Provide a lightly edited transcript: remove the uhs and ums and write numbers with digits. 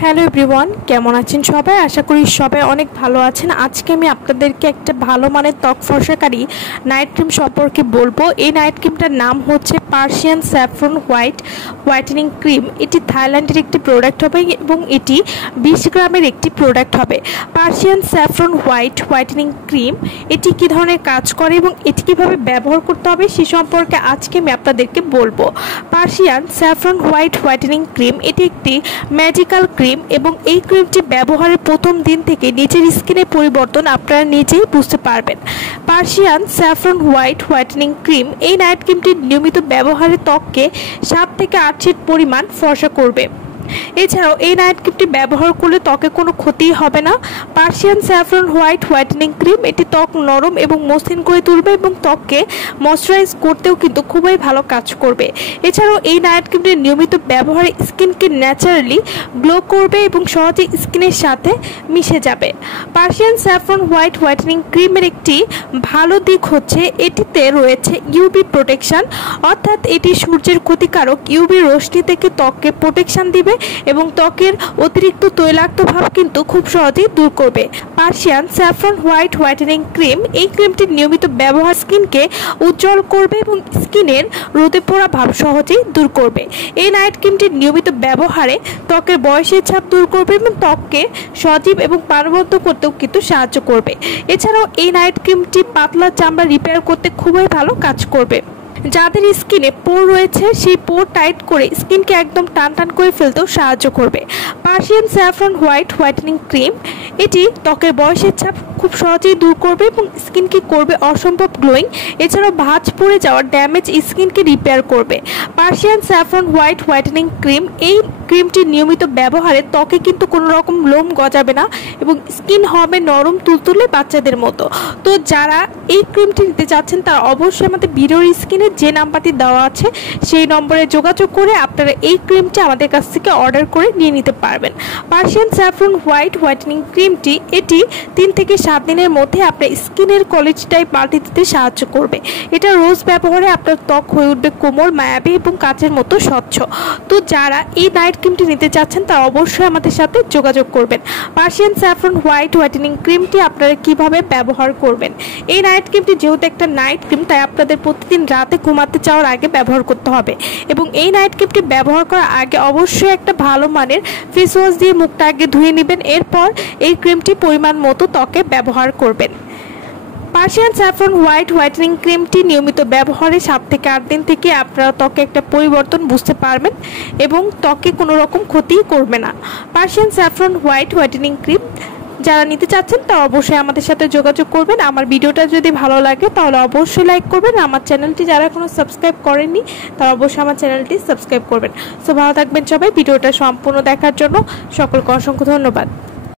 Hello everyone, কেমন আছেন সবাই? আশা করি সবাই অনেক ভালো আছেন। আজকে আমি আপনাদেরকে একটা ভালো মানের ত্বক ফর্সাকারী নাইট ক্রিম সম্পর্কে বলবো। এই নাইট ক্রিমটার নাম হচ্ছে পার্সিয়ান স্যাফরন হোয়াইটেনিং ক্রিম। এটি থাইল্যান্ডের একটি প্রোডাক্ট হবে এবং এটি 20 গ্রামের একটি প্রোডাক্ট হবে। পার্সিয়ান স্যাফরন হোয়াইটেনিং ক্রিম এটি কী ধরনের কাজ করে এবং এটি কীভাবে ব্যবহার করতে হবে সে সম্পর্কে আজকে আমি আপনাদেরকে বলবো। পার্সিয়ান স্যাফরন হোয়াইটেনিং ক্রিম এটি একটি ম্যাজিক্যাল ক্রিম এবং এই ক্রিমটি ব্যবহারের প্রথম দিন থেকে নিজের স্কিনের পরিবর্তন আপনারা নিজেই বুঝতে পারবেন। পার্সিয়ান স্যাফরন হোয়াইটেনিং ক্রিম এই নাইট ক্রিমটি নিয়মিত ব্যবহারে ত্বককে 7 থেকে 8 শীট পরিমাণ ফর্সা করবে। এছাড়াও এই নাইট ক্রিমটি ব্যবহার করলে ত্বকে কোনো ক্ষতি হবে না। পার্সিয়ান স্যাফরন হোয়াইটেনিং ক্রিম এটি ত্বক নরম এবং মসৃণ করে তুলবে এবং ত্বককে ময়শ্চারাইজ করতেও কিন্তু খুবই ভালো কাজ করবে। এছাড়াও এই নাইট ক্রিমটি নিয়মিত ব্যবহারে স্কিনকে ন্যাচারালি গ্লো করবে এবং সহজে স্কিনের সাথে মিশে যাবে। পার্সিয়ান স্যাফরন হোয়াইটেনিং ক্রিমের একটি ভালো দিক হচ্ছে এটিতে রয়েছে ইউভি প্রোটেকশন, অর্থাৎ এটি সূর্যের ক্ষতিকারক ইউভি রশ্মি থেকে ত্বককে প্রোটেকশন দিবে এবং ত্বকের অতিরিক্ত তৈলাক্ত ভাব কিন্তু খুব সহজেই দূর করবে। পার্সিয়ান স্যাফরন হোয়াইটেনিং ক্রিম এই ক্রিমটির নিয়মিত ব্যবহার স্কিনকে উজ্জ্বল করবে এবং স্কিনের রোদে পোড়া ভাব সহজেই দূর করবে। এই নাইট ক্রিমটির নিয়মিত ব্যবহারে ত্বকের বয়সের ছাপ দূর করবে এবং ত্বককে সজীব এবং প্রাণবন্ত করতেও কিন্তু সাহায্য করবে। এছাড়াও এই নাইট ক্রিমটি পাতলা চামড়া রিপেয়ার করতে খুবই ভালো কাজ করবে। যাদের স্কিনে পোর রয়েছে সেই পোর টাইট করে স্কিনকে একদম টান করে ফেলতেও সাহায্য করবে। পার্সিয়ান স্যাফরন হোয়াইটেনিং ক্রিম এটি ত্বকের বয়সের ছাপ খুব সহজেই দূর করবে এবং স্কিনকে করবে অসম্ভব গ্লোয়িং। এছাড়াও ভাঁজ পড়ে যাওয়া ড্যামেজ স্কিনকে রিপেয়ার করবে। পার্সিয়ান স্যাফরন হোয়াইটেনিং ক্রিম এই ক্রিমটি নিয়মিত ব্যবহারে ত্বকে কিন্তু কোনো রকম লোম গজাবে না এবং স্কিন হবে নরম তুলতুলে বাচ্চাদের মতো। তো যারা এই ক্রিমটি নিতে চাচ্ছেন তারা অবশ্যই আমাদের ভিডিওর স্ক্রিনে যে নাম্বারটি দেওয়া আছে সেই নম্বরে যোগাযোগ করে আপনারা এই ক্রিমটি আমাদের কাছ থেকে অর্ডার করে নিয়ে নিতে পারবেন। পার্সিয়ান স্যাফরন হোয়াইটেনিং ক্রিমটি এটি 3 থেকে 7 দিনের মধ্যে আপনার স্কিনের কোয়ালিটিটাই পাল্টে দিতে সাহায্য করবে। এটা রোজ ব্যবহারে আপনার ত্বক হয়ে উঠবে কোমল, মায়াবী এবং কাচের মতো স্বচ্ছ। তো যারা এই নাইট ক্রিমটি নিতে চাচ্ছেন তারা অবশ্যই আমাদের সাথে যোগাযোগ করবেন। পার্সিয়ান স্যাফরন হোয়াইটেনিং ক্রিমটি আপনারা কিভাবে ব্যবহার করবেন। এই নাইট ক্রিমটি যেহেতু একটা নাইট ক্রিম তাই আপনাদের প্রতিদিন রাতে ঘুমাতে যাওয়ার আগে ব্যবহার করতে হবে এবং এই নাইট ক্রিমটি ব্যবহার করার আগে অবশ্যই একটা ভালো মানের ফেস ওয়াশ দিয়ে মুখটা আগে ধুয়ে নেবেন। এরপর এই ক্রিমটি পরিমাণ মতো ত্বকে ব্যবহার করবেন। পার্সিয়ান স্যাফরন হোয়াইটেনিং ক্রিমটি নিয়মিত ব্যবহারে 7 থেকে 8 দিন থেকে আপনারা ত্বকে একটা পরিবর্তন বুঝতে পারবেন এবং ত্বকে কোনো রকম ক্ষতি করবে না। পার্সিয়ান স্যাফরন হোয়াইটেনিং ক্রিম যারা নিতে চাচ্ছেন তারা অবশ্যই আমাদের সাথে যোগাযোগ করবেন। আমার ভিডিওটা যদি ভালো লাগে তাহলে অবশ্যই লাইক করবেন। আমার চ্যানেলটি যারা এখনো সাবস্ক্রাইব করেননি তারা অবশ্যই আমার চ্যানেলটি সাবস্ক্রাইব করবেন। সো ভালো থাকবেন সবাই। ভিডিওটা সম্পূর্ণ দেখার জন্য সকলকে অসংখ্য ধন্যবাদ।